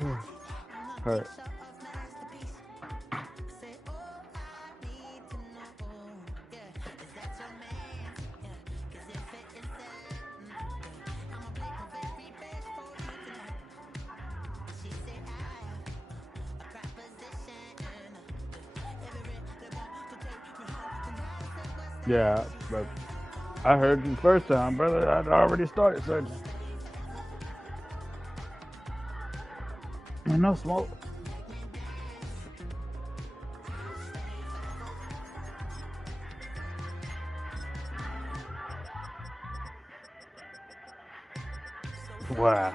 Hurt. Yeah, but I heard you the first time, brother. I'd already started searching. Ain't no smoke. Wow.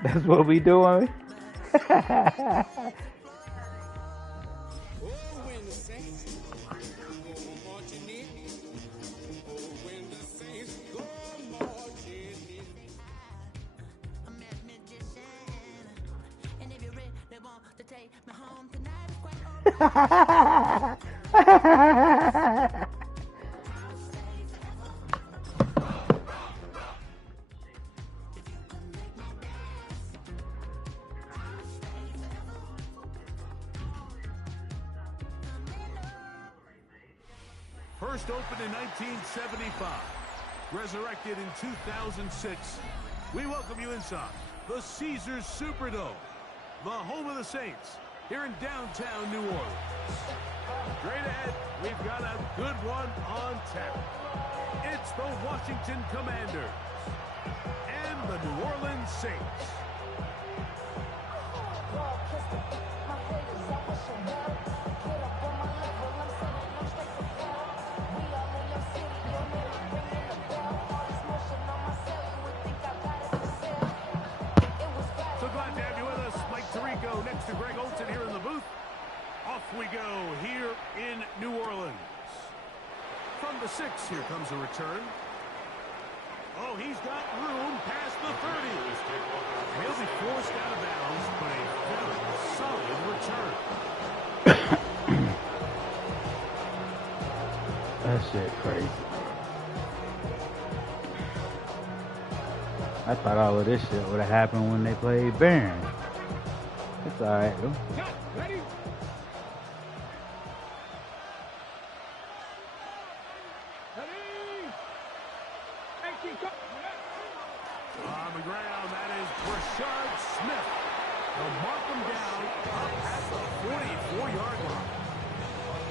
That's what we doing. First opened in 1975, resurrected in 2006. We welcome you inside the Caesars Superdome, the home of the Saints, here in downtown New Orleans. Straight ahead, we've got a good one on tap. It's the Washington Commanders and the New Orleans Saints. We go here in New Orleans. From the 6, here comes a return. Oh, he's got room past the 30. He'll be forced out of bounds, but a very solid return. That shit crazy. I thought all of this shit would have happened when they played Barron. It's alright though. Ready? On the ground, that is Rashard Smith. They'll mark him down up at the 44-yard line.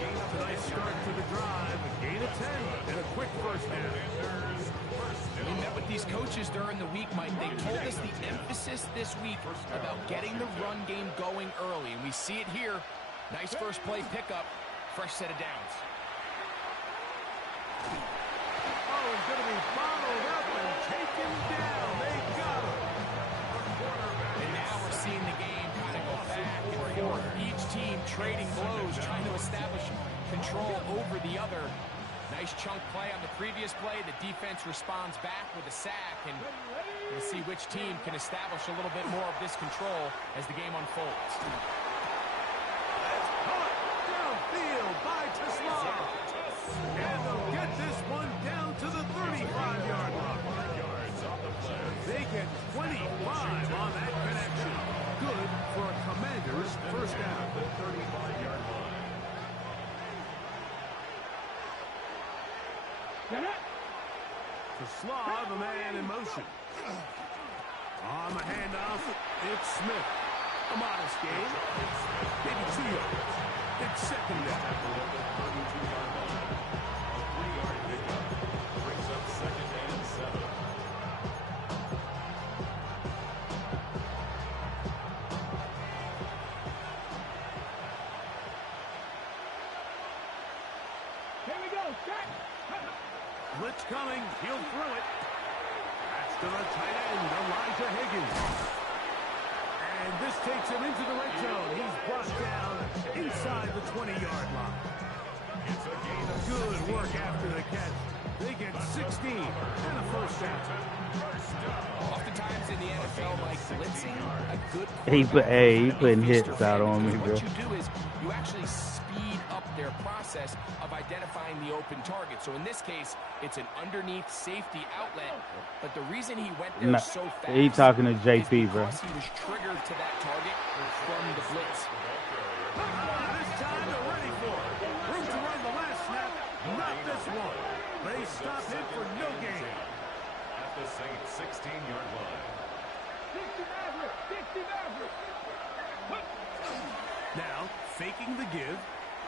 It's a nice start to the drive, a gain of 10, and a quick first down. We met with these coaches during the week, Mike. They told us the emphasis this week about getting the run game going early, and we see it here. Nice first play pickup, fresh set of downs. Oh, he's going to be bottled up and taken down. They got him. And now we're seeing the game kind of go back and forth. Each team trading blows, trying to establish control over the other. Nice chunk play on the previous play. The defense responds back with a sack, and we'll see which team can establish a little bit more of this control as the game unfolds. That's caught downfield by Tesla. And they'll get this one down to the 35-yard line. They get 25 on that connection. Good for a Commander's first down. The 35-yard line. To Slav, a man in motion. On the handoff, it's Smith. A modest gain. Maybe 2 yards. It's second down. Brings up second and 7. Here we go, set. Blitz coming, he'll throw it. That's to the tight end, Elijah Higgins. And this takes him into the red zone. He's brought down inside the 20-yard line. Good work after the catch. They get 16 and a first down. Oftentimes in the NFL, like blitzing, a good He putting hits out on me, bro. What you do is you actually speed up their process of identifying the open target. So in this case, it's an underneath safety outlet. But the reason he went there so fast he talking to JP, is bro. because he was triggered to that target from the blitz. This time they're ready for it. Room to run the last snap. Not this one. They stop him for no gain. At the Saints 16-yard line. Now, faking the give.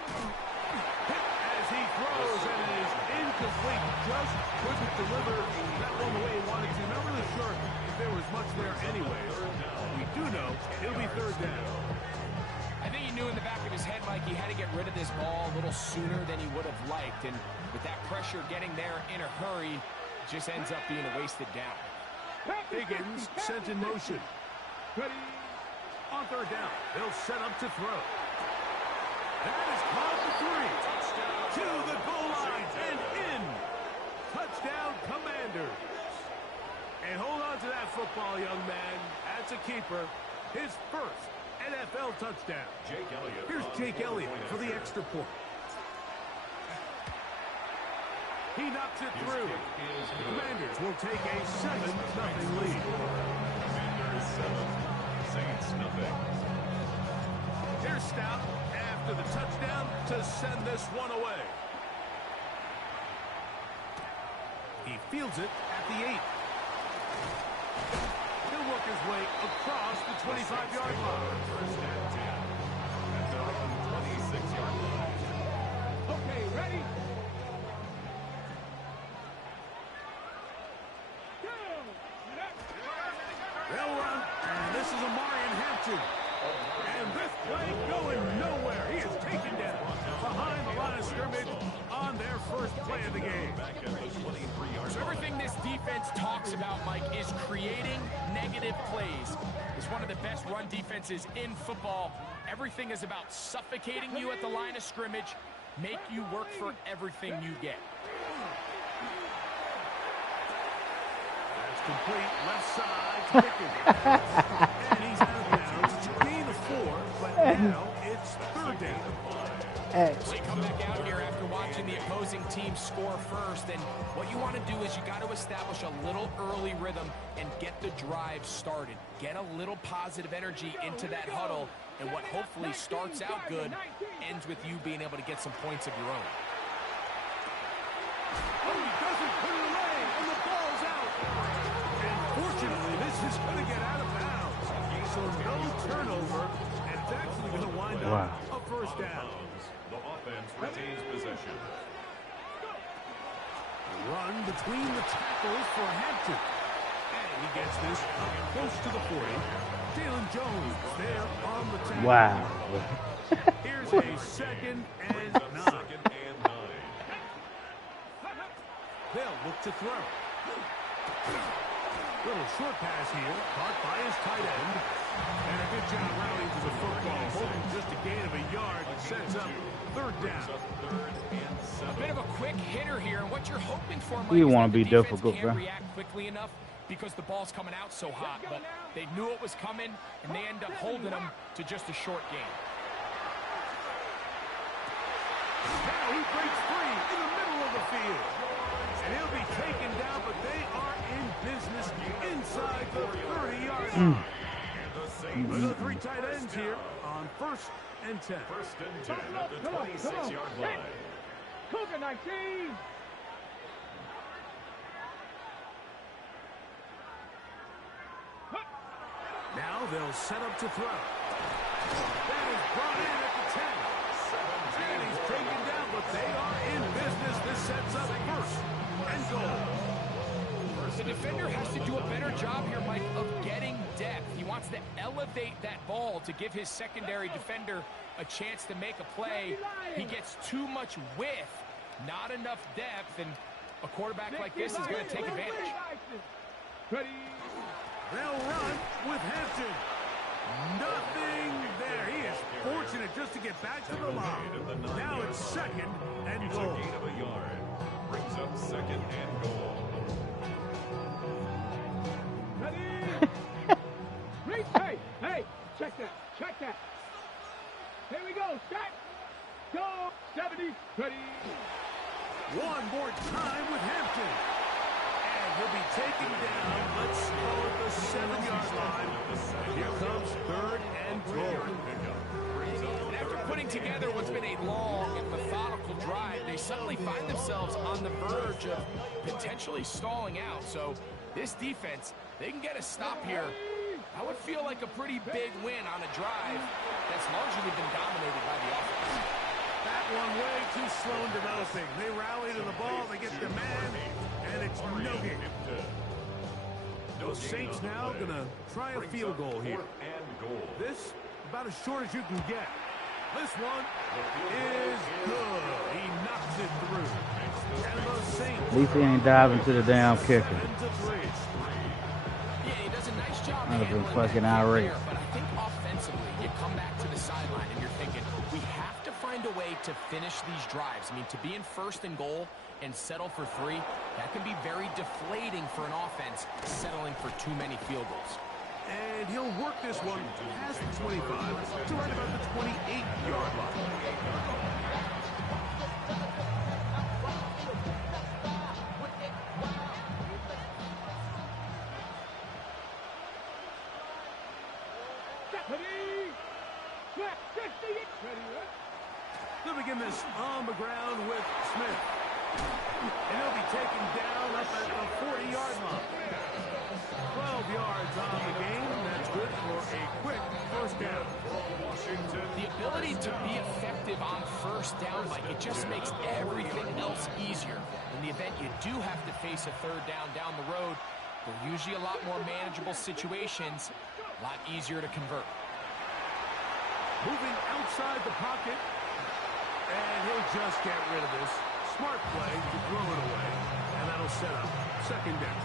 As he throws, and it is incomplete. Just couldn't deliver that one the way he wanted to. Not really sure if there was much there anyway. We do know it'll be third down. I think he knew in the back of his head, Mike, he had to get rid of this ball a little sooner than he would have liked. And with that pressure getting there in a hurry, just ends up being a wasted down. Higgins sent in motion. On third down, they'll set up to throw. That is caught for 3. To the goal line and in. Touchdown, Commanders. And hold on to that football, young man. That's a keeper. His first NFL touchdown. Jake Elliott. Here's Jake Elliott for the extra point. He knocks it through. The Commanders will take a 7-0 lead. Commanders 7. Saints nothing. Here's Stout after the touchdown to send this one away. He fields it at the 8. He'll work his way across the 25-yard line. First and 10. At their own 26-yard line. Okay, ready? They'll run, and this is Amarian Hampton. And this play going nowhere. He is taken down behind the line of scrimmage on their first play of the game. Back at the 23-yard So everything this defense talks about, Mike, is creating negative plays. It's one of the best run defenses in football. Everything is about suffocating you at the line of scrimmage, make you work for everything you get. That's complete left side to Pickens. And he's out of bounds. It's a gain of 4, but now it's third down. They come back out here after watching the opposing team score first, and what you want to do is you got to establish a little early rhythm and get the drive started. Get a little positive energy into that huddle, and what hopefully starts out good ends with you being able to get some points of your own. Oh, he doesn't put it away, and the ball's out. And fortunately, this is going to get out of bounds. So no turnover, and it's actually going to wind up a first down. The offense retains possession. Run between the tackles for Hampton. And he gets this up close to the 40. Jalen Jones there on the tackle. Wow. Here's a 2nd and 9. Second and 9. They'll look to throw. Little short pass here, caught by his tight end. And a good job rallying to the football. Holding just a gain of a yard. Sets up third down. Third and 7. A bit of a quick hitter here, and what you're hoping for, Mike, You is wanna that the be defense difficult, can't bro. react quickly enough because the ball's coming out so hot, but they knew it was coming, and they end up holding them to just a short game. Now he breaks free in the middle of the field. And he'll be taken down, but they are in business inside the 30-yard line. With the 3 tight ends here on 1st and 10. First and 10 at the 26-yard line. Cougar 19. Now they'll set up to throw. That is brought in at the 10. And he's taken down, but they are in business. This sets up first and goal. The defender has to do a better job here, Mike, of getting depth. He wants to elevate that ball to give his secondary defender a chance to make a play. He gets too much width, not enough depth, and a quarterback like this is going to take advantage. They'll run with Hampton. Nothing there. He is fortunate just to get back to the line. Now it's 2nd and It's a goal. gain of a yard. Brings up 2nd and goal. Hey, check that. Here we go. Set. Go. 70. Ready. One more time with Hampton. And he'll be taken down. Let's call it the 7-yard line. Here comes 3rd and goal. And after putting together what's been a long and methodical drive, they suddenly find themselves on the verge of potentially stalling out. So this defense, they can get a stop here. That would feel like a pretty big win on a drive that's largely been dominated by the offense. That one way too slow in developing. They rally to the ball, they get the man, and it's no game. The Saints now gonna try a field goal here. This about as short as you can get. This one is good. He knocks it through. And the Saints. At least he ain't diving to the damn kicker. Yeah, he does a nice job. I'd have been handling fucking that irate. there, but I think offensively, you come back to the sideline and you're thinking, we have to find a way to finish these drives. I mean, to be in 1st and goal and settle for 3, that can be very deflating for an offense settling for too many field goals. And he'll work this one past the 25 to right about the 28-yard line. They'll begin this on the ground with Smith. And he'll be taken down up at the 40-yard line. 12 yards on the game. That's good for a quick 1st down. The ability to be effective on 1st down, Mike, it just makes everything else easier. In the event you do have to face a 3rd down the road, they're usually a lot more manageable situations, a lot easier to convert. Moving outside the pocket. And he'll just get rid of this. Smart play to throw it away. And that'll set up 2nd down.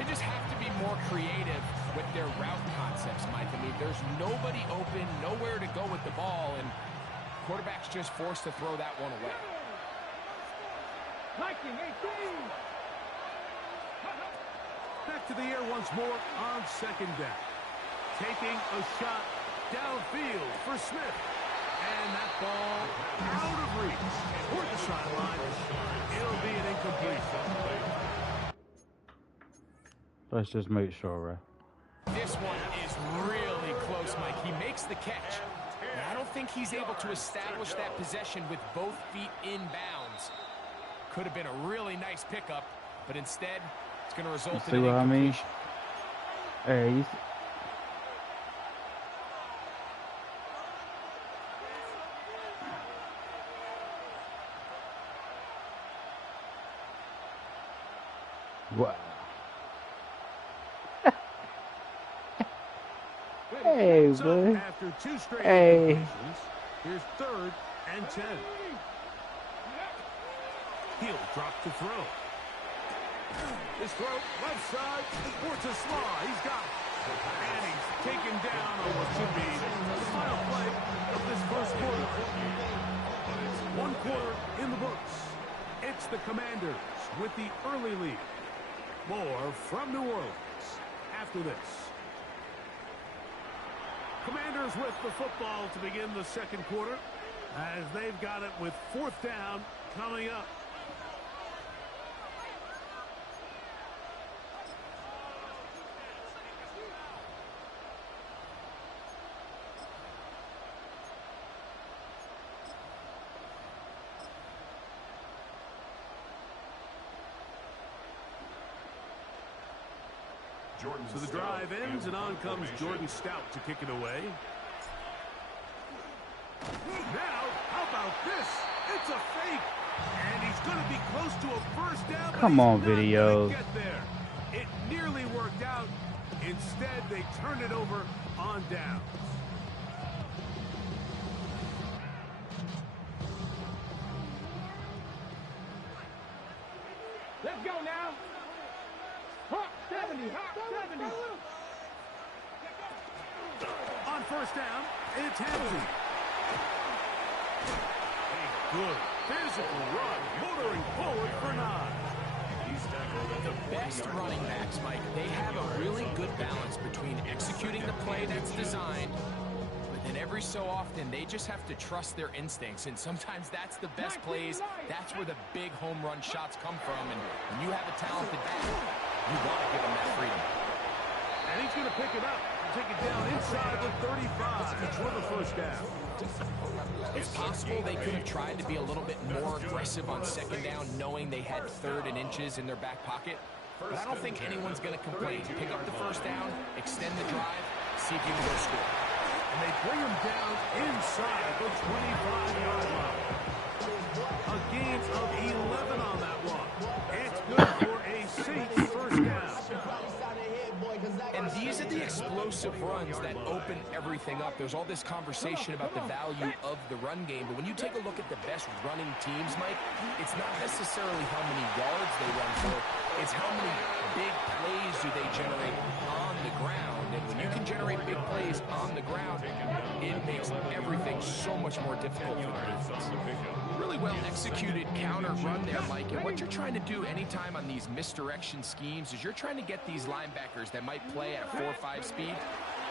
They just have to be more creative with their route concepts, Mike. I mean, there's nobody open, nowhere to go with the ball, and quarterback's just forced to throw that one away. Viking 18. Back to the air once more on 2nd down. Taking a shot downfield for Smith. And that ball out of reach toward the sideline. It'll be an incompletion. Let's just make sure, right? This one is really close, Mike. He makes the catch. And I don't think he's able to establish that possession with both feet in bounds. Could have been a really nice pickup, but instead, it's going to result in an incompletion. Hey, you wow. Hey, boy. After 2 straight Hey. here's 3rd and 10. He'll drop to throw. His throw, left side, sports a slaw. He's got it. And he's taken down on what should be the final play of this 1st quarter. 1 quarter in the books. It's the Commanders with the early lead. More from New Orleans after this. Commanders with the football to begin the 2nd quarter as they've got it with 4th down coming up. So the drive ends, and on comes Jordan Stout to kick it away. Now, how about this? It's a fake, and he's going to be close to a 1st down. Come on, videos. Get there. It nearly worked out. Instead, they turned it over on down. Let's go now. Hawk 70. Hawk 70. On 1st down, it's Hampton. A good physical run, motoring forward for 9. The best running backs, Mike, they have a really good balance between executing the play that's designed, but And every so often, they just have to trust their instincts. And sometimes that's the best plays. That's where the big home run shots come from. And when you have a talented back, you want to give them that freedom. And he's going to pick it up. Take it down inside the 35 for the first down. It's possible they could have tried to be a little bit more aggressive on second down, knowing they had 3rd and inches in their back pocket. But I don't think anyone's going to complain. Pick up the first down, extend the drive, see if you can go score. And they bring him down inside the 25-yard line. A gain of 11 on that one. It's good for a Saints first down. And these are the explosive runs that open everything up. There's all this conversation about the value of the run game, but when you take a look at the best running teams, Mike, it's not necessarily how many yards they run for, it's how many big plays do they generate on the ground. And when you can generate big plays on the ground, it makes everything so much more difficult for the defense. Really well executed counter run there, Mike. And what you're trying to do anytime on these misdirection schemes is you're trying to get these linebackers that might play at a 4-5 speed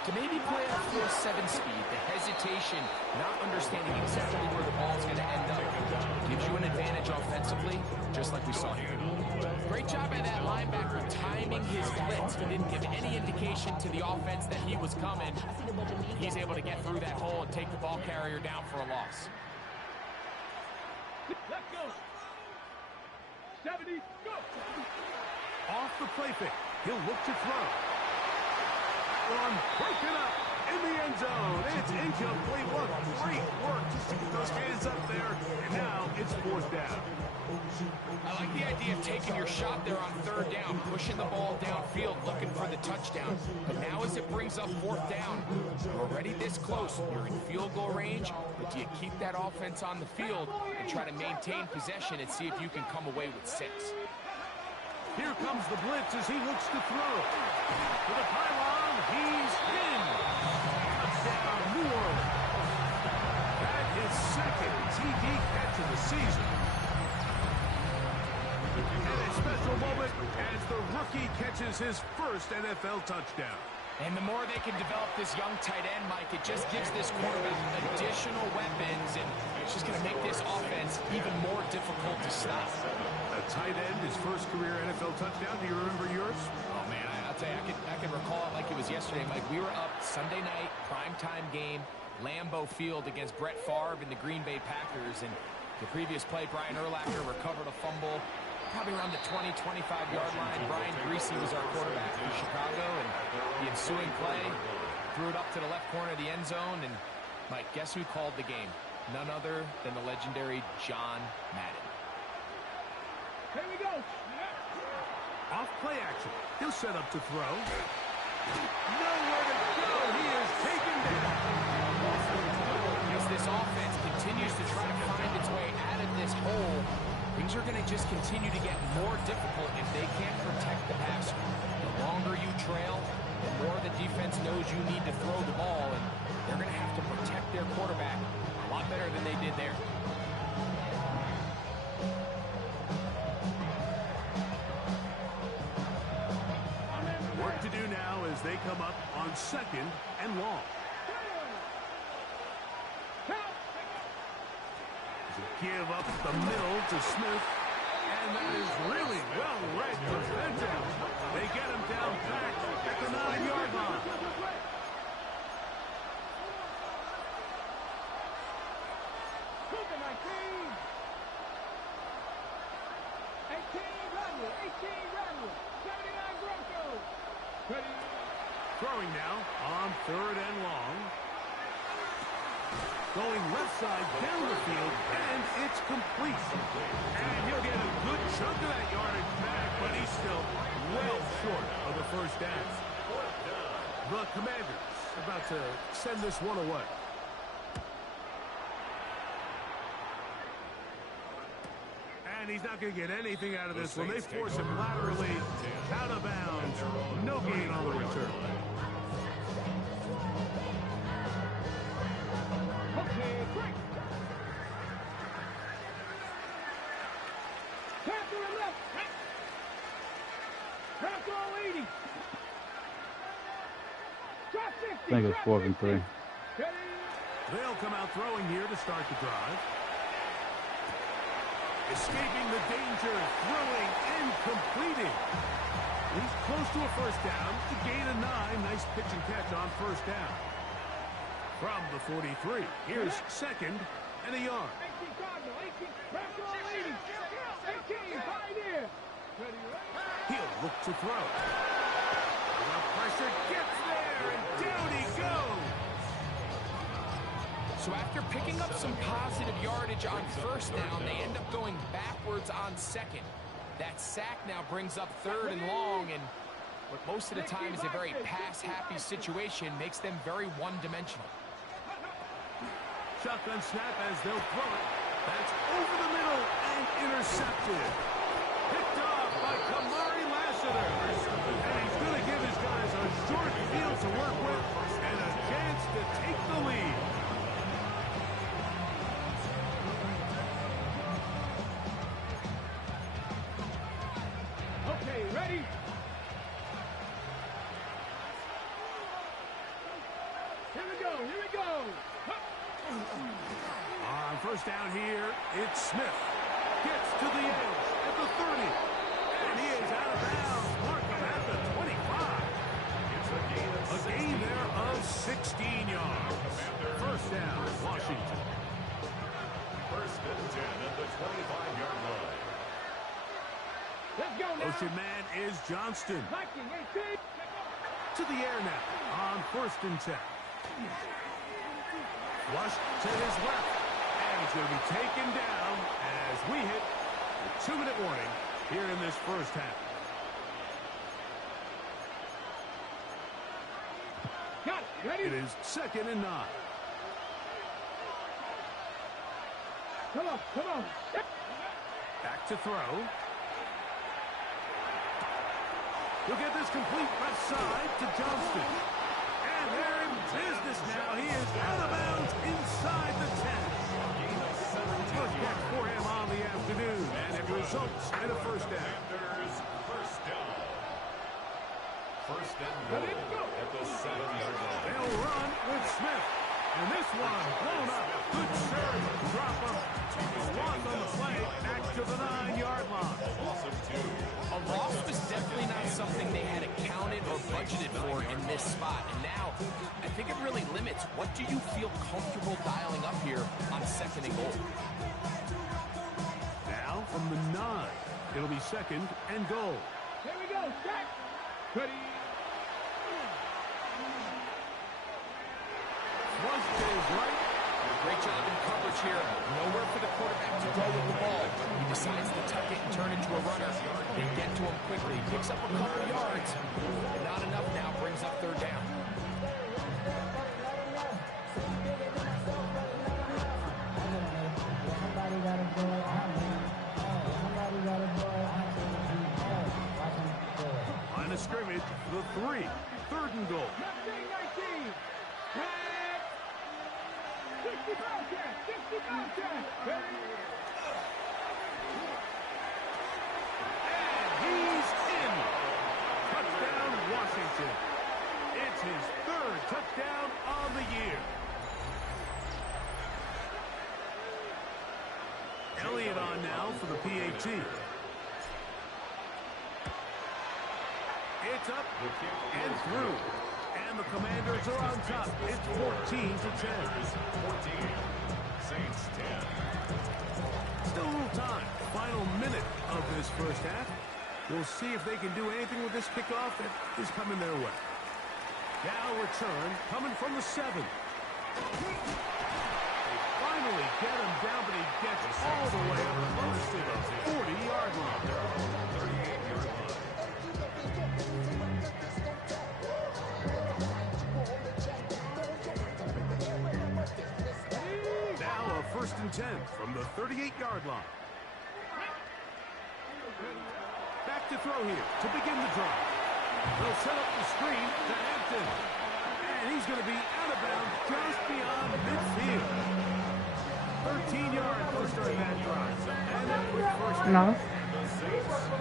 to maybe play at a 4-7 speed. The hesitation, not understanding exactly where the ball's going to end up, gives you an advantage offensively, just like we saw here. Great job by that linebacker timing his blitz. He didn't give any indication to the offense that he was coming. He's able to get through that hole and take the ball carrier down for a loss. Let's go. 70, go. Off the play fake. He'll look to throw. One broken up in the end zone. It's incomplete. What great work to keep those hands up there. And now it's 4th down. I like the idea of taking your shot there on 3rd down, pushing the ball downfield, looking for the touchdown. But now as it brings up 4th down, you're already this close. You're in field goal range, but do you keep that offense on the field and try to maintain possession and see if you can come away with 6? Here comes the blitz as he looks to throw. To the pylon, he's in. Touchdown, New Orleans. That is 2nd TD catch of the season. And a special moment as the rookie catches his first NFL touchdown. And the more they can develop this young tight end, Mike, it just gives this quarterback additional weapons, and it's just going to make this offense even more difficult to stop. A tight end, his first career NFL touchdown. Do you remember yours? Oh, man, I'll tell you, I can recall it like it was yesterday, Mike. We were up Sunday night, primetime game, Lambeau Field against Brett Favre and the Green Bay Packers, and the previous play, Brian Urlacher recovered a fumble probably around the 20, 25-yard line. Brian Greasy was our quarterback for Chicago, and the ensuing play threw it up to the left corner of the end zone, and Mike, guess who called the game? None other than the legendary John Madden. Here we go. Off play action. He'll set up to throw. Nowhere to go. He is taken down. As this offense continues to try to find its way out of this hole, things are going to just continue to get more difficult if they can't protect the passer. The longer you trail, the more the defense knows you need to throw the ball, and they're going to have to protect their quarterback a lot better than they did there. Work to do now as they come up on 2nd and long. Give up the middle to Smith, and that is really well read defensive. They get him down back at the 9-yard line. Throwing now on 3rd and long. Going left side down the field, and it's complete. And he'll get a good chunk of that yardage back, but he's still well short of the first down. The Commanders about to send this one away. And he's not going to get anything out of this one. They force him laterally out of bounds. No gain on the return. I think it's 4th and 3. They'll come out throwing here to start the drive. Escaping the danger, throwing and completing. He's close to a first down. The gain of 9. Nice pitch and catch on first down. From the 43, here's second and a yard. 18 Cardinal, 18, back to all 80. 18, Pioneer. He'll look to throw. The pressure gets there, and down he goes. So after picking up some positive yardage on first down, they end up going backwards on second. That sack now brings up third and long, and what most of the time is a very pass-happy situation makes them very one-dimensional. Shotgun snap as they'll throw it. That's over the middle and intercepted. Picked off by Kamari Lassiter. And he's going to give his guys a short field to work with and a chance to take the lead. Okay, ready? Here we go, here we go. On first down here, it's Smith. Gets to the edge at the 30. And he is out of bounds. Mark him at the 25. A gain there of 16 yards. First down, Washington. First and 10 at the 25-yard line. Let's go now. Motion man is Johnston. Viking, 18. To the air now on first and 10. Flush to his left. And he's going to be taken down as we hit the 2-minute warning here in this first half. Got it, ready? It is second and 9. Come on, come on. Back to throw. He'll get this complete left side to Johnston. And they're in business now. He is out of bounds inside the 10. First catch for him on the afternoon. And it results in a first down. First down. First and goal at the 7-yard line. They'll run with Smith. And this one blown up. Good serve. Drop him. One on the play. Back to the 9-yard line. Loss of 2. A loss was definitely not something they had accounted or budgeted for in this spot. And now, I think it really limits what do you feel comfortable dialing up here on second and goal. Now from the 9. It'll be second and goal. Here we go, Jack. Ready? Flush to his right. Great job in coverage here. Nowhere for the quarterback to go with the ball. He decides to tuck it and turn into a runner. They get to him quickly. Picks up a couple yards. And not enough now. Brings up third down. Line of scrimmage, the 3. Third and goal. 19, 19. 60 contact, 60 contact. Ready? And he's in. Touchdown, Washington. It's his 3rd touchdown of the year. Elliott on now for the PAT. It's up and through. And the Commanders are on top. It's 14-10. 14. Saints 10. Still a little time. Final minute of this first half. We'll see if they can do anything with this kickoff that is coming their way. Now return coming from the 7. They finally get him down, but he gets all the way up close to the 40-yard line. 38-yard line. Now a first and 10 from the 38-yard line. Back to throw here to begin the drive. They'll set up the screen to Hampton. And he's going to be out of bounds just beyond midfield. 13 yards to start that drive. And a quick first down. No.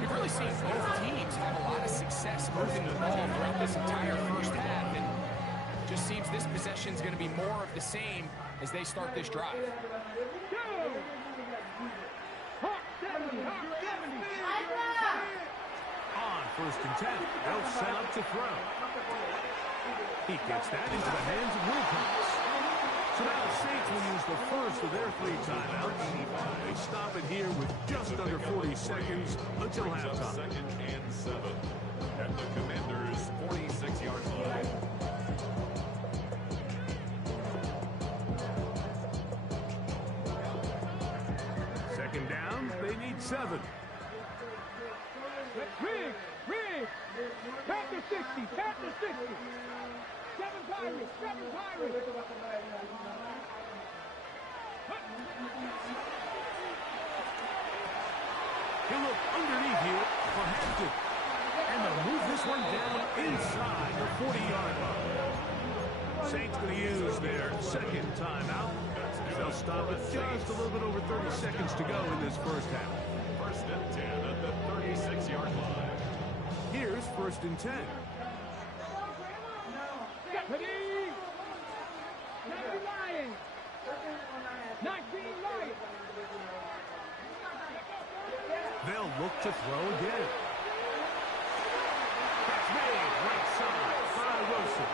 We've really seen both teams have a lot of success moving the ball throughout this entire first half. And Just seems this possession's going to be more of the same as they start this drive. On 1st and 10, they'll set up to throw. He gets that into the hands of Wilcox. So now the Saints will use the first of their 3 timeouts. They stop it here with just under 40 seconds until halftime. 2nd and 7 at the Commanders' 46-yard line. Second down, they need 7. Rig! Tap the 60! Tap the 60! 7 Pirates! 7 Pirates! He'll look underneath here for Hampton. And they'll move this one down inside the 40-yard line. Saints going to use their 2nd timeout. They'll stop it just a little bit over 30 seconds to go in this first half. 1st and 10 at the 36-yard line. Here's 1st and 10. Ready! 19 Lions! 19 Lions! They'll look to throw again. That's made right side by Wilson.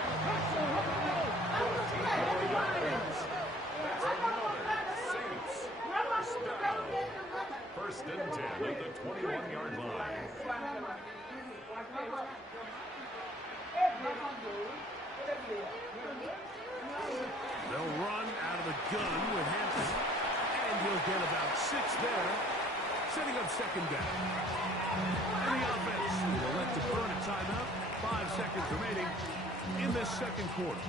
Saints. 1st and 10 at the 21-yard line. They'll run out of the gun with Hampton. And he'll get about 6 there, setting up 2nd down. And the offense will let the burn a timeout. 5 seconds remaining in this 2nd quarter.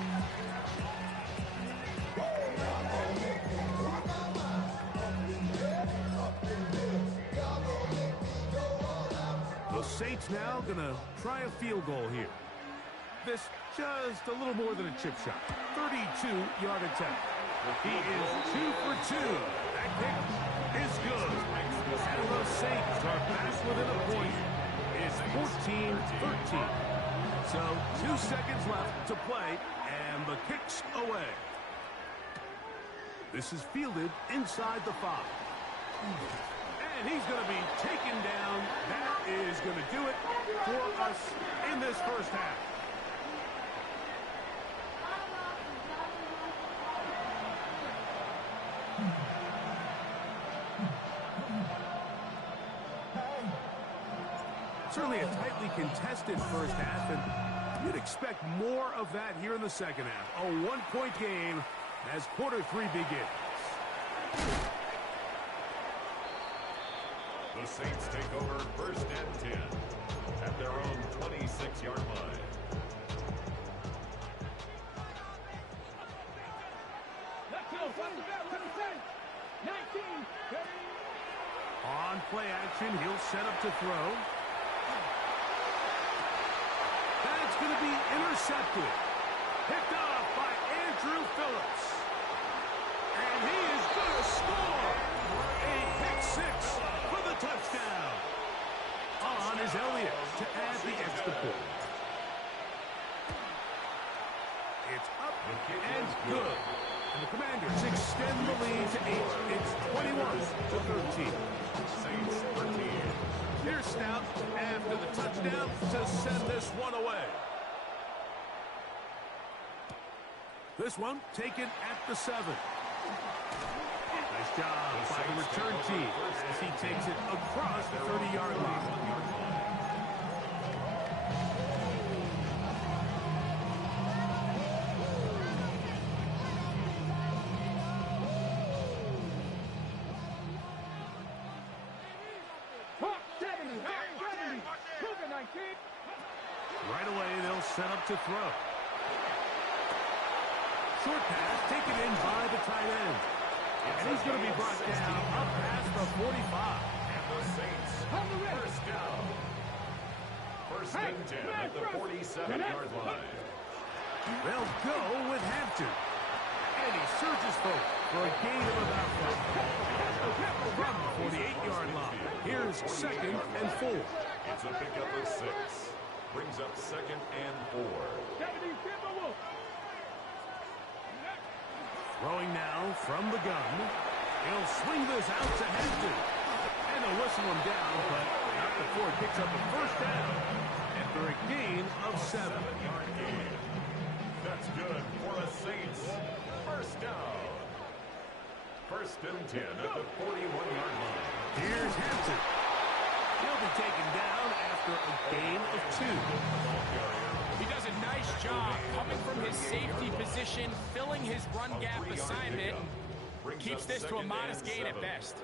The Saints now going to try a field goal here. This just a little more than a chip shot. 32-yard attempt. He is 2 for 2. That kick is good. And the Saints are back within a point. It's 14-13. So 2 seconds left to play, and the kick's away. This is fielded inside the 5. And he's going to be taken down. That is going to do it for us in this first half. Certainly a tightly contested first half, and you'd expect more of that here in the second half. A one-point game as quarter 3 begins. The Saints take over 1st and 10 at their own 26-yard line. On play action, he'll set up to throw. That's going to be intercepted. Picked off by Andrew Phillips. And he is going to score. A pick 6 for the touchdown. On is Elliott to add the extra point. It's up and good. And the Commanders extend the lead to 8. It's 21-13. Saints 13. Here's Stout after the touchdown to send this one away. This one taken at the 7. Nice job by the return team as he takes it across the 30-yard line. Right away, they'll set up to throw. Short pass taken in by the tight end. And he's going to be brought down up past the 45. And the Saints first down. 1st and 10 at the 47-yard line. They'll go with Hampton. And he surges forward for a gain of about 5. From the 48-yard line. Here's 2nd and 4. It's a pickup of 6. Brings up 2nd and 4. Throwing now from the gun. He'll swing this out to Hampton. And they'll whistle him down, but not before he picks up a first down after a gain of 7. 7-yard gain. That's good for the Saints. First down. First and 10 at the 41-yard line. Here's Hampton. He'll be taken down after a gain of 2. He does a nice job coming from his safety position, filling his run gap assignment. Keeps this to a modest gain at best.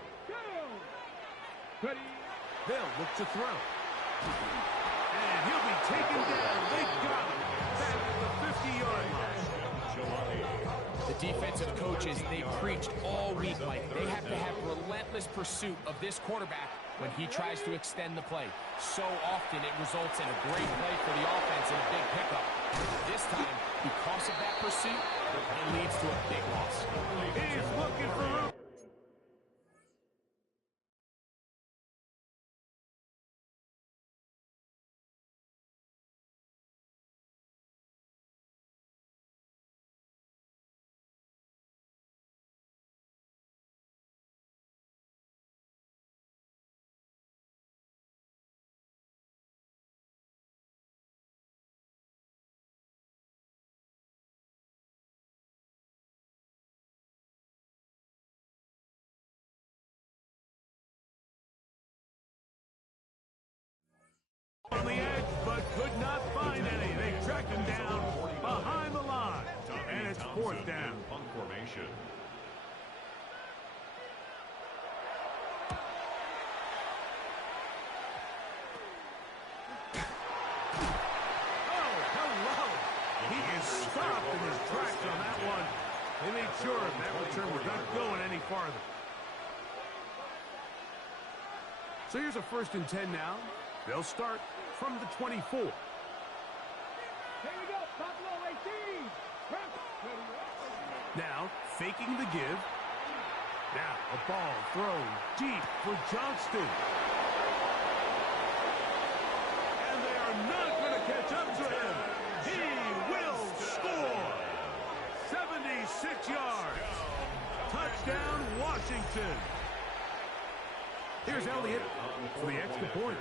They'll look to throw. And he'll be taken down. They got him back at the 50-yard line. The defensive coaches, they preached all week, Mike. They have to have relentless pursuit of this quarterback when he tries to extend the play. So often it results in a great play for the offense and a big pickup. This time, because of that pursuit, it leads to a big loss. He's looking for room. On the edge, but could not find any. They tracked him down behind the line. And it's fourth down. Punt formation. Oh, hello. He is stopped in his tracks on that one. They made sure that return was not going any farther. So here's a first and 10 now. They'll start from the 24. Here we go, Buffalo 18. Now, faking the give. Now, a ball thrown deep for Johnston. And they are not going to catch up to him. He will score. 76 yards. Touchdown, Washington. Here's Elliott for the extra point.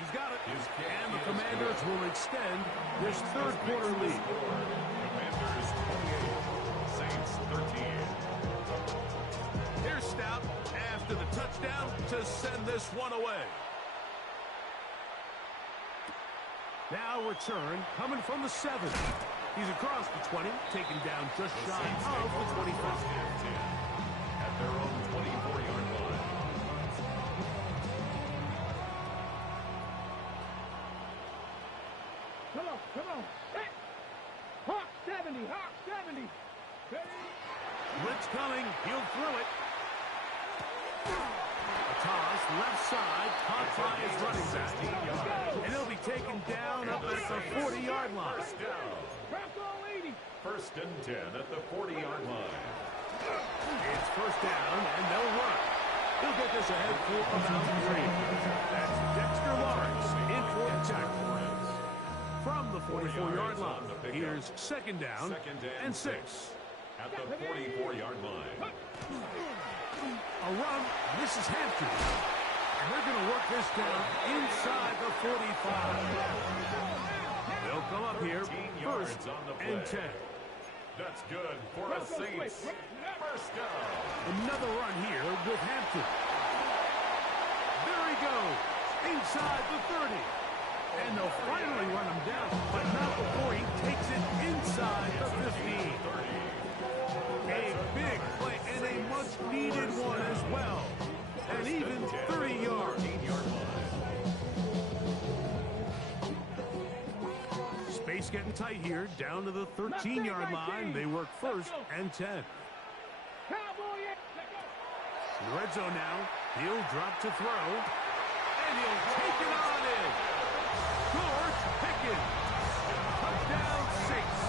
He's got it. And the Commanders will extend this third quarter lead. Commanders 28, Saints 13. Here's Stout after the touchdown to send this one away. Now return coming from the 7. He's across the 20, taken down just shy of the 25. At their own 24-yard line. Come on. Hey. Hawk 70, Hawk 70. Blitz coming, he'll throw it. A toss, left side, caught by his running back. And he'll be taken down up at the 40-yard line. First down. Bronco 80. First and 10 at the 40-yard line. It's first down, and they'll run. He'll get this ahead for about 3. That's Dexter Lawrence in for the tackle. From the 44-yard line, here's second down and 6. At the 44-yard line. A run, this is Hampton. And they're going to work this down inside the 45. They'll come up here first and 10. That's good for the Saints. First down. Another run here with Hampton. There he goes, inside the 30. And they'll finally run him down, but not before he takes it inside the 15. A big play and a much-needed one as well. And even 30 yards. Space getting tight here, down to the 13-yard line. They work first and 10. In the red zone now, he'll drop to throw, and he'll take it on in. George Pickens, touchdown Saints.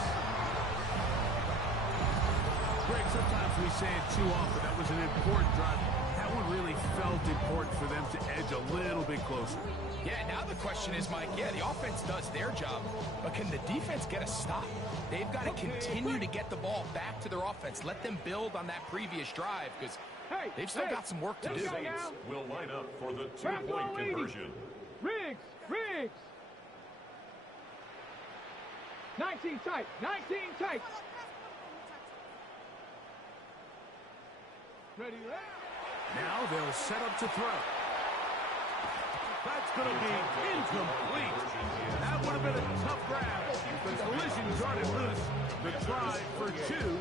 Greg, sometimes we say it too often. That was an important drive. That one really felt important for them to edge a little bit closer. Yeah, now the question is, Mike, yeah, the offense does their job, but can the defense get a stop? They've got to continue to get the ball back to their offense. Let them build on that previous drive because they've still got some work to do. The Saints will line up for the two-point conversion. Riggs! 19 tight! 19 tight! Ready, Now they'll set up to throw. That's going to be incomplete. That would have been a tough grab. The collision started loose. The try for two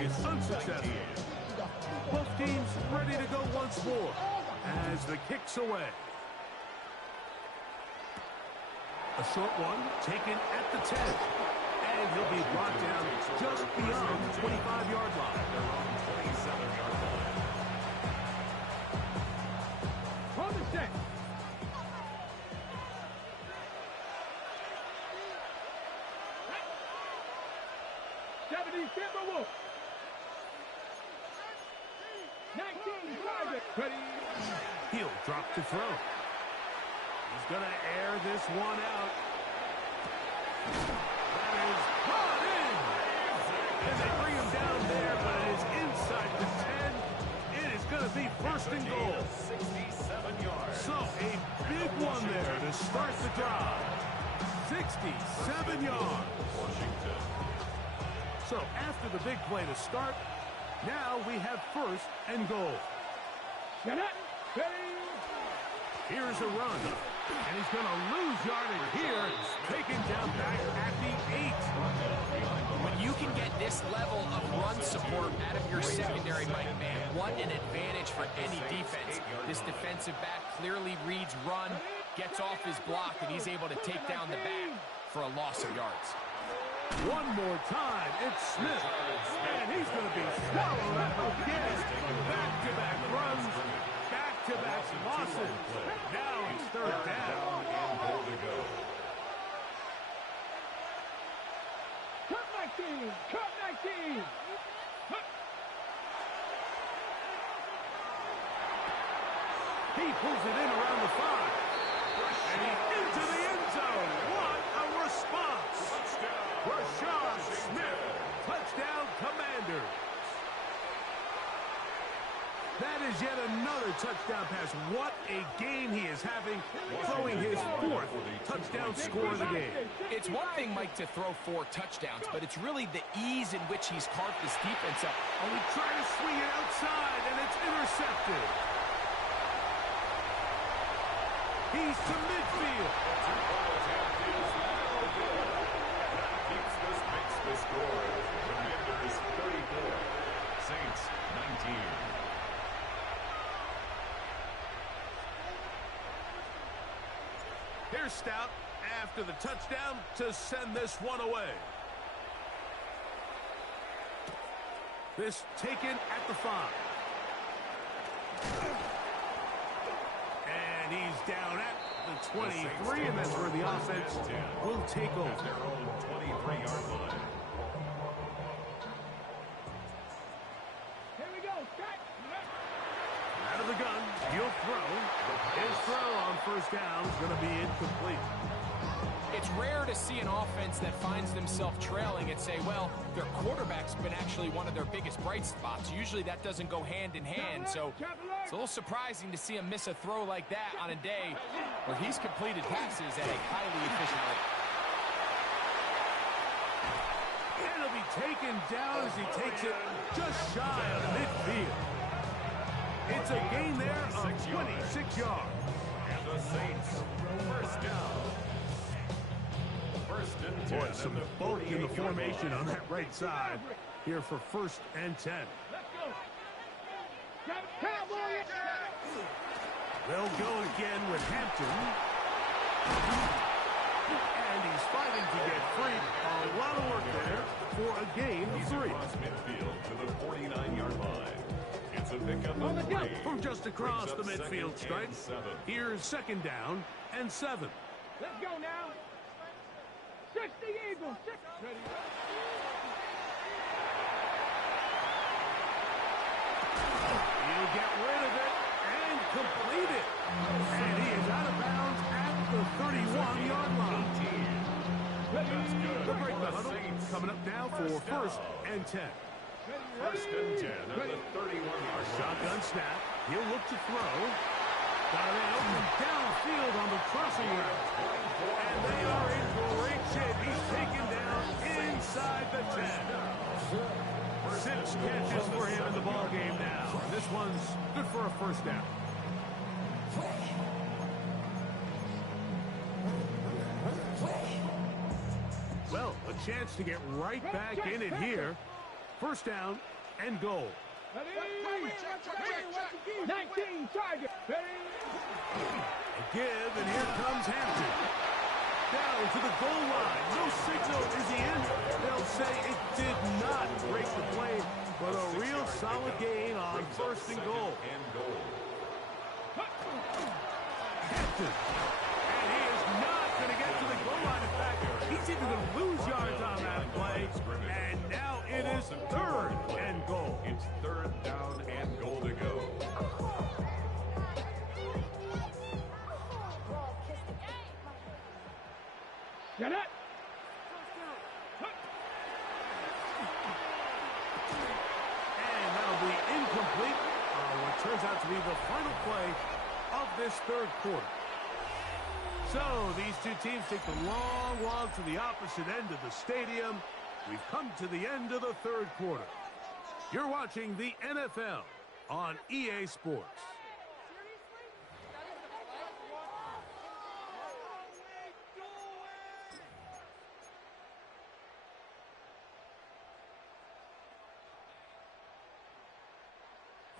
is unsuccessful. Both teams ready to go once more as the kick's away. A short one taken at the 10. And he'll be brought down just beyond the 25-yard line. On the set. Timberwolf. 19 private. Ready. He'll drop to throw. He's going to air this one out. That is brought in. And they bring him down there, but it is inside the 10. It is going to be first and goal. 67 yards. So a big one there to start the drive. 67 yards. Washington. So after the big play to start, now we have first and goal. Get it. Ready. Here's a run. And he's going to lose yardage here. Taken down back at the 8. When you can get this level of run support out of your secondary, Mike, man, what an advantage for any defense. This defensive back clearly reads run, gets off his block, and he's able to take down the back for a loss of yards. One more time, it's Smith. And he's going to be swallowed up again. Back-to-back runs, back-to-back losses. Now it's third down. And goal to go. Cut 19. Cut 19. He pulls it in around the 5. And he's into the end zone. What a response. Rashad Smith. Touchdown, Commanders. That is yet another touchdown pass. What a game he is having, throwing his 4th touchdown score of the game. It's one thing, Mike, to throw 4 touchdowns, but it's really the ease in which he's carved this defense up. Oh, he tried to swing it outside, and it's intercepted. He's to midfield. Makes the score. Commanders 34. Saints 19. Here's Stout after the touchdown to send this one away. This taken at the 5. And he's down at the 23, and that's where the offense will take over. Their own 23-yard line. Here we go. Cut. Out of the gun, he'll throw. His throw on first down is going to be incomplete. It's rare to see an offense that finds themselves trailing and say, well, their quarterback's been actually one of their biggest bright spots. Usually that doesn't go hand in hand, so it's a little surprising to see him miss a throw like that on a day where he's completed passes at a highly efficient rate. And he'll be taken down as he takes it just shy of midfield. It's a gain there of 26 yards. And the Saints, first down. First and 10. Boy, some bulk in the formation on that right side here for first and 10. Let's go. Cowboy. They'll go again with Hampton. And he's fighting to get free. A lot of work there for a gain of 3. Across midfield to the 49-yard line. It's a pickup On the of jump 3. From just across the Brings up midfield second and stripe. 7. Here's second down and 7. Let's go now. 60 Eagles. 6. Ready. He'll get rid of it. 31-yard line. That's good The break for the the huddle Saints. coming up now for first and 10. First and 10 at the 31-yard line. Shotgun snap. He'll look to throw. Got a man open downfield on the crossing route. And they are in great shape. He's taken down inside the 10. 6 catches for him in the ball game now. And this one's good for a first down. Well, a chance to get right back in it here. First down and goal. 19 target. A give, and here comes Hampton. Down to the goal line. No signal. Is he in? They'll say it did not break the play, but a real solid gain on first and goal. Hampton. And he is not going to get to the goal line. In fact, he's even going to lose yards on that play. And now it is third and goal. It's third down and goal to go. Get it. And that'll be incomplete on what turns out to be the final play of this third quarter. So these two teams take the long walk to the opposite end of the stadium. We've come to the end of the third quarter. You're watching the NFL on EA Sports.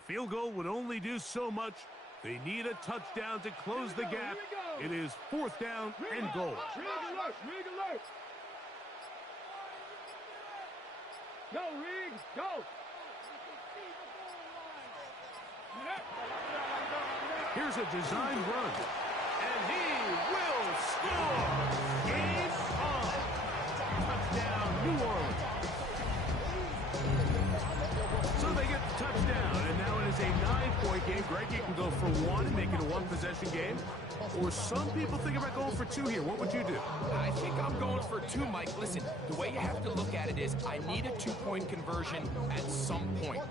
Field goal would only do so much. They need a touchdown to close the gap. It is fourth down and goal. Rig alert. Rig alert. Go, Rig. Go. Here's a design run. And he will score. Game on. Touchdown, New Orleans. So they get the touchdown, and now it is a 9-point game. Greg, you can go for one and make it a one-possession game. Or some people think about going for two here. What would you do? I think I'm going for two, Mike. Listen, the way you have to look at it is I need a two-point conversion at some point.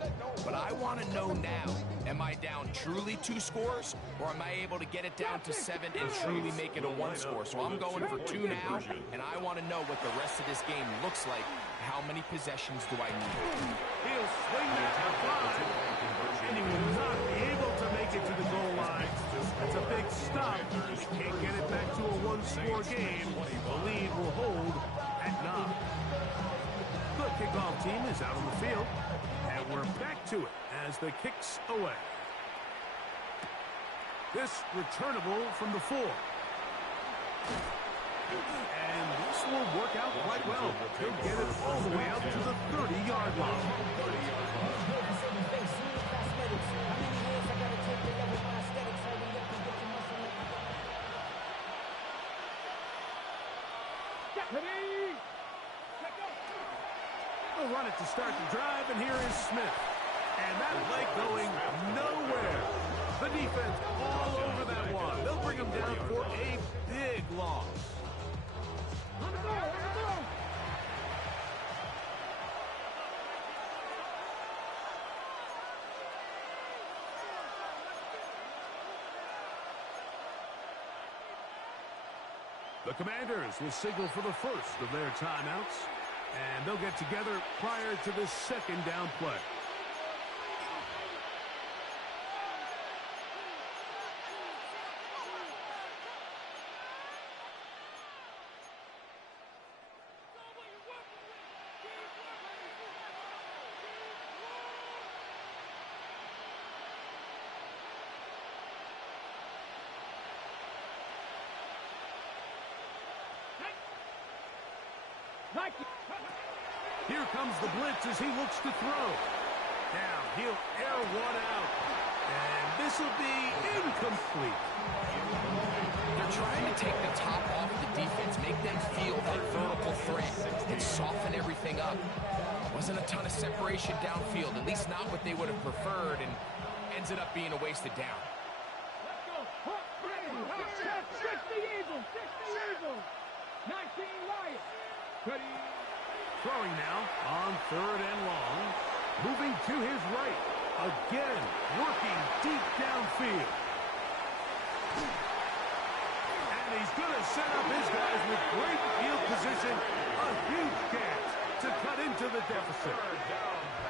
But I want to know now, am I down truly 2 scores, or am I able to get it down to 7 and truly make it a 1 score? So I'm going for 2 now, and I want to know what the rest of this game looks like. How many possessions do I need? He'll swing that to 5, and he will not be able to make it to the goal line. That's a big stop. He can't get it back to a 1-score game. The lead will hold at 9. The kickoff team is out on the field, and we're back to it as the kicks away. This returnable from the 4. And this will work out quite well. He'll get it all the way out to the 30-yard line. They'll run it to start the drive, and here is Smith. And that play going nowhere. The defense all over that one. They'll bring him down for a big loss. On the ball. The Commanders will signal for the first of their timeouts, and they'll get together prior to the second down play. Here comes the blitz as he looks to throw. Now he'll air one out. And this will be incomplete. They're trying to take the top off the defense, make them feel that vertical threat, and soften everything up. Wasn't a ton of separation downfield, at least not what they would have preferred, and ends up being a wasted down. Let's go. Check the Eagles. Eagle, 60 Eagle. 19 Lion. Ready. Throwing now on 3rd and long. Moving to his right. Again, working deep downfield. And he's going to set up his guys with great field position. A huge chance to cut into the deficit.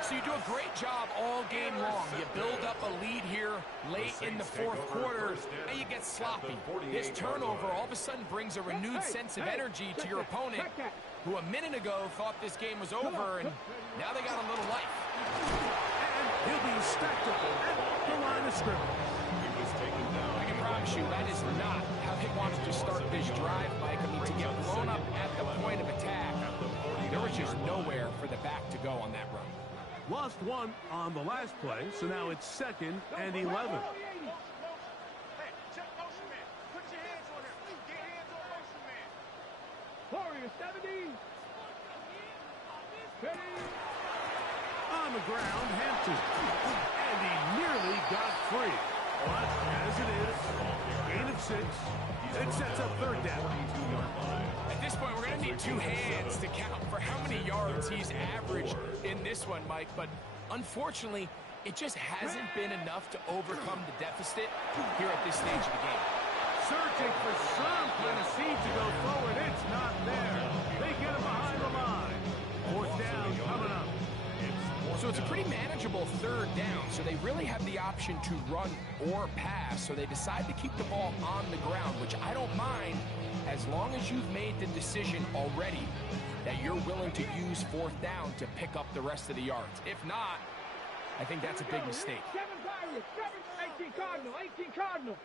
So you do a great job all game long. You build up a lead here late in the 4th quarter, and you get sloppy. This turnover all of a sudden brings a renewed sense of energy to your opponent, who a minute ago thought this game was over, and now they got a little life. And he'll be stacked up at the line of scrimmage. I can promise you that is not how they wanted to start this drive, Mike. I mean, to get blown up at the point of attack, there was just nowhere for the back to go on that run. Lost one on the last play, so now it's 2nd and 11. Hey, check motion man. Put your hands on him. Get hands on motion man. Warrior 70. Ready. On the ground, Hampton. And he nearly got free. But as it is, gain of 6. It sets up 3rd down. At this point, we're going to need 2 hands to count for how many yards he's averaged in this one, Mike. But unfortunately, it just hasn't been enough to overcome the deficit here at this stage of the game. Searching for some kind of seed to go forward. It's not there. They get him behind the line. 4th down coming up. So it's a pretty manageable 3rd down, so they really have the option to run or pass, so they decide to keep the ball on the ground, which I don't mind as long as you've made the decision already that you're willing to use 4th down to pick up the rest of the yards. If not, I think that's a big mistake. 7 Pirates, 18 Cardinal, 18 Cardinal.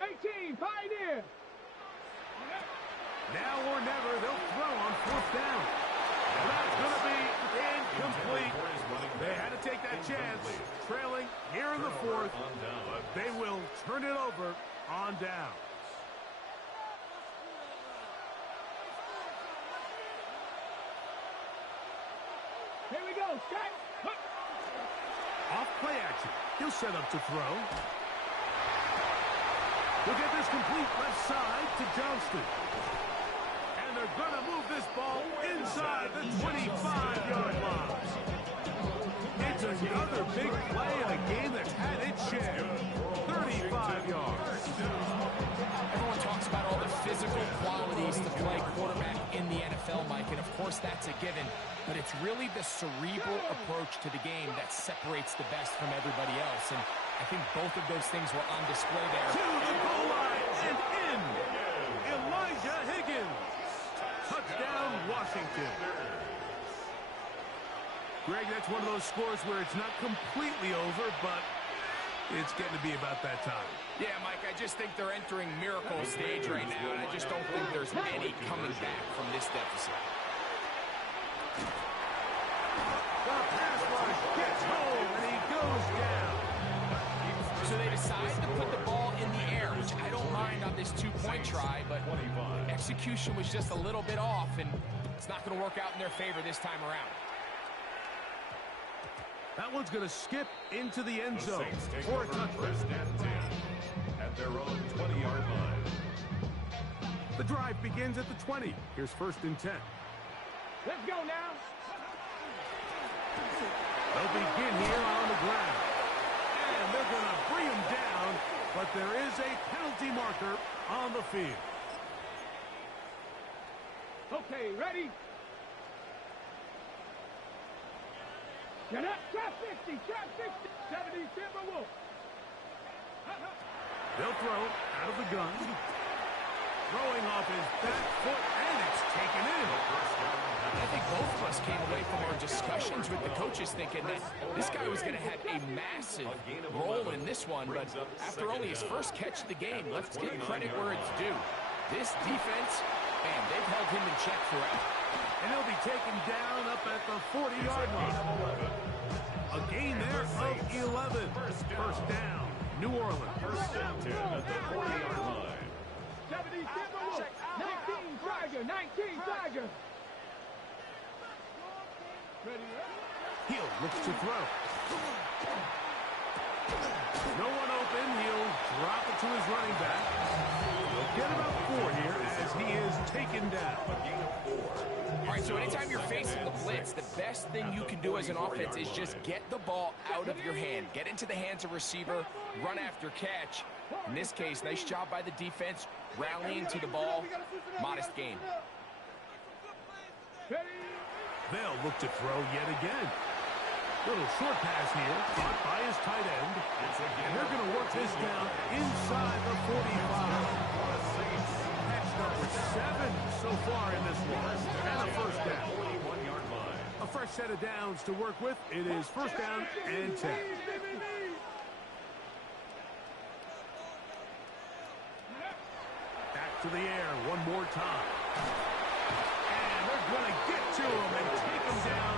18 Pioneer. Now or never, they'll throw on 4th down. And that's going to be incomplete. They had to take that chance, trailing here in the 4th, but they will turn it over on down. Here we go, Scott. Off play action. He'll set up to throw. He'll get this complete left side to Johnston. And they're going to move this ball inside the 25-yard line. It's another big play in a game that's had its share. 35 yards. Everyone talks about all the physical qualities to play quarterback in the NFL, Mike, and of course that's a given. But it's really the cerebral approach to the game that separates the best from everybody else. And I think both of those things were on display there. To the goal line and in. Elijah Higgins. Touchdown, Washington. Greg, that's one of those scores where it's not completely over, but it's getting to be about that time. Yeah, Mike, I just think they're entering miracle stage right now, and I just don't think there's any coming back from this deficit. The pass rush gets home, and he goes down. So they decide to put the ball in the air, which I don't mind on this 2-point try, but execution was just a little bit off, and it's not going to work out in their favor this time around. That one's going to skip into the end zone for a touchdown. At their own 20-yard line. The drive begins at the 20. Here's 1st and 10. Let's go now. They'll begin here on the ground. And they're going to bring him down, but there is a penalty marker on the field. Okay, ready? Get up, trap 50, 70 Timberwolves. They'll throw out of the gun. Throwing off his back foot, and it's taken in. I think both of us came away from our discussions with the coaches thinking that this guy was going to have a massive role in this one, but after only his first catch of the game, let's give credit where it's due. This defense, man, they've held him in check throughout. And he'll be taken down up at the 40-yard line. A gain there of 11. First down, New Orleans. 1st and 10 at the 40-yard line. 70 Timberwolves. 19 Tiger, 19 Tiger. Ready, ready? He'll look to throw. No one open. He'll drop it to his running back. He'll get about 4 here as he is taken down. All right, so anytime you're facing the blitz, the best thing you can do as an offense is just get the ball out of your hand. Get into the hands of receiver, run after catch. In this case, nice job by the defense, rallying to the ball. Modest gain. They'll look to throw yet again. Little short pass here, caught by his tight end. And they're going to work this down inside the 45. That's number 7 so far in this one. And a first down. A fresh set of downs to work with. It is first down and 10. Back to the air one more time. And they're going to get to him and take him down.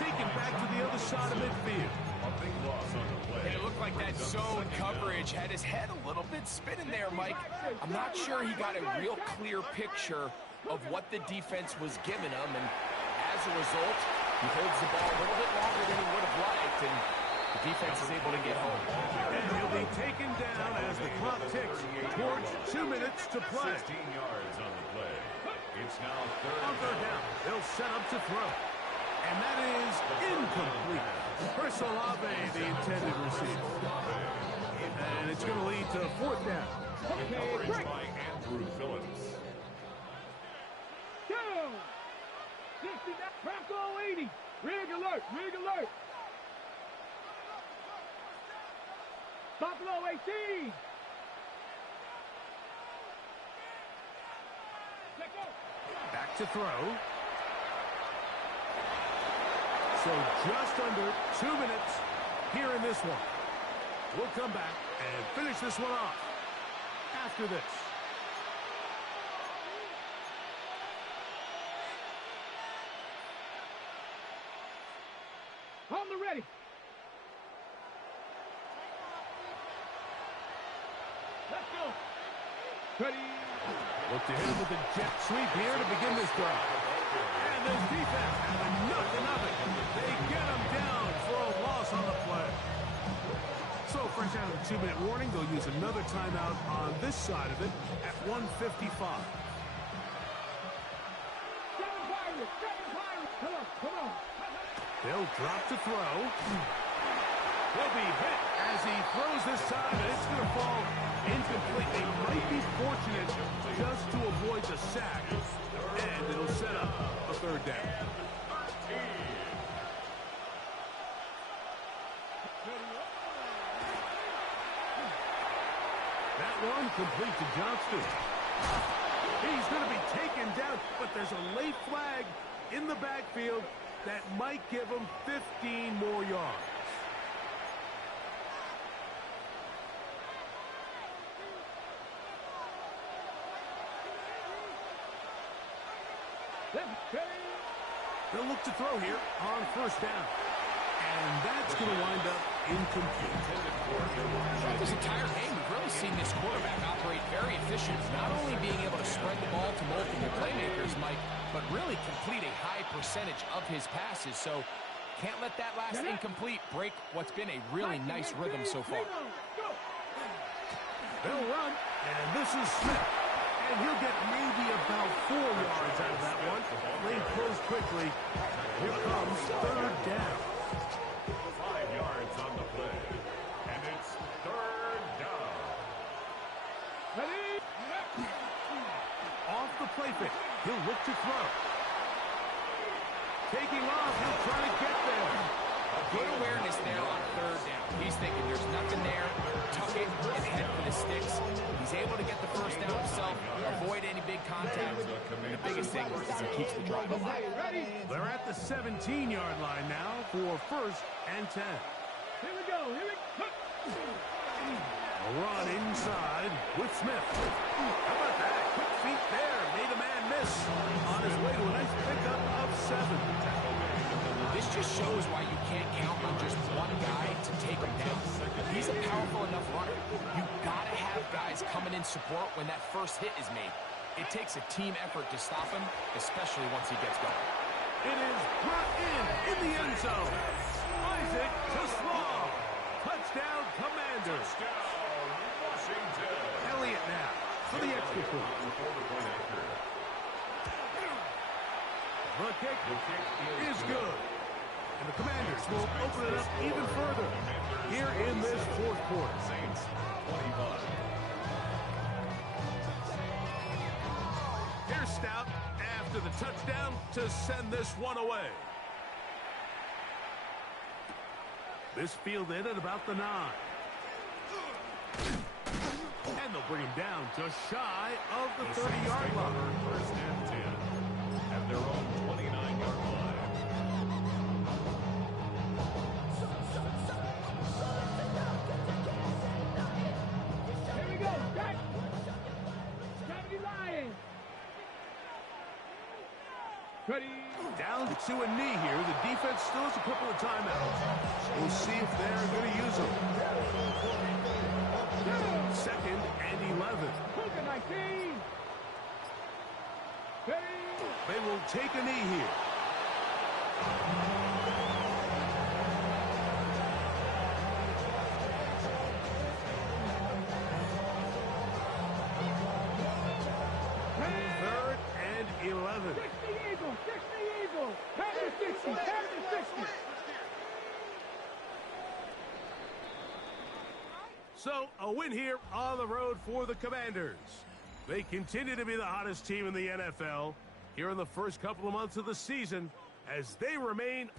Taken back to the other side of midfield. A big loss on the play. And it looked like that zone coverage had his head a little bit spinning there, Mike. I'm not sure he got a real clear picture of what the defense was giving him, and as a result, he holds the ball a little bit longer than he would have liked, and the defense is able to get home. And he'll be taken down as the clock ticks towards 2 minutes to play. 16 yards on the play. It's now On third down, they'll set up to throw. And that is incomplete. Chris Olave, the intended receiver. And it's going to lead to fourth down. coverage by Andrew Phillips. Go! 69, Bronco 80. Rig alert, rig alert. Buffalo 18. Let go. Back to throw. So just under 2 minutes here in this one. We'll come back and finish this one off after this. On the ready. Let's go. Ready. Look to hit him with the jet sweep here to begin this drive. And this defense having nothing of it. They get him down for a loss on the play. So fresh out of the 2-minute warning, they'll use another timeout on this side of it at 1:55. Seven Pirates. Come on, come on. They'll drop to throw. He'll be hit as he throws this time, and it's going to fall incomplete. They might be fortunate just to avoid the sack, and it'll set up a third down. That one complete to Johnston. He's going to be taken down, but there's a late flag in the backfield that might give him 15 more yards. They'll look to throw here on first down. And that's going to wind up incomplete. This entire game, we've really seen this quarterback operate very efficient, not only being able to spread the ball to multiple playmakers, Mike, but really complete a high percentage of his passes. So can't let that last incomplete break what's been a really nice rhythm so far. They'll run, and this is Smith. And he'll get maybe about 4 yards out of that one. Lane closed quickly. Here comes third down. 5 yards on the play. And it's third down. Ready. Off the play fake. He'll look to throw. Taking off. He'll try to get there. Good awareness there on third down. He's thinking there's nothing there. Tuck it and head for the sticks. He's able to get the first down himself, avoid any big contact. And the biggest thing is he keeps the drive alive. They're at the 17-yard line now for first and 10. Here we go. Here we go. A run inside with Smith. How about that? Quick feet there. Made a man miss on his way to a nice pickup of 7. This just shows why you can't count on just one guy to take him down. He's a powerful enough runner. You gotta have guys coming in support when that first hit is made. It takes a team effort to stop him, especially once he gets going. It is brought in the end zone. Isaac to Slaw. Touchdown. Touchdown, Commanders. Touchdown, Washington. Elliott now for the extra point. The kick is good. And the Commanders will open it up even further here in this fourth quarter. Saints 25. Here's Stout after the touchdown to send this one away. This fielded at about the 9. And they'll bring him down just shy of the 30-yard line. First and 10 at their own 29-yard line. Here we go. Jack. 70 Lions. Ready. Down to a knee here. The defense still has a couple of timeouts. We'll see if they're going to use them. 2nd and 11. Hook 19. Ready. They will take a knee here. Third and 11. 60 Eagles. 60 Eagles. Pass to 60. Pass to 60. So, a win here on the road for the Commanders. They continue to be the hottest team in the NFL here in the first couple of months of the season as they remain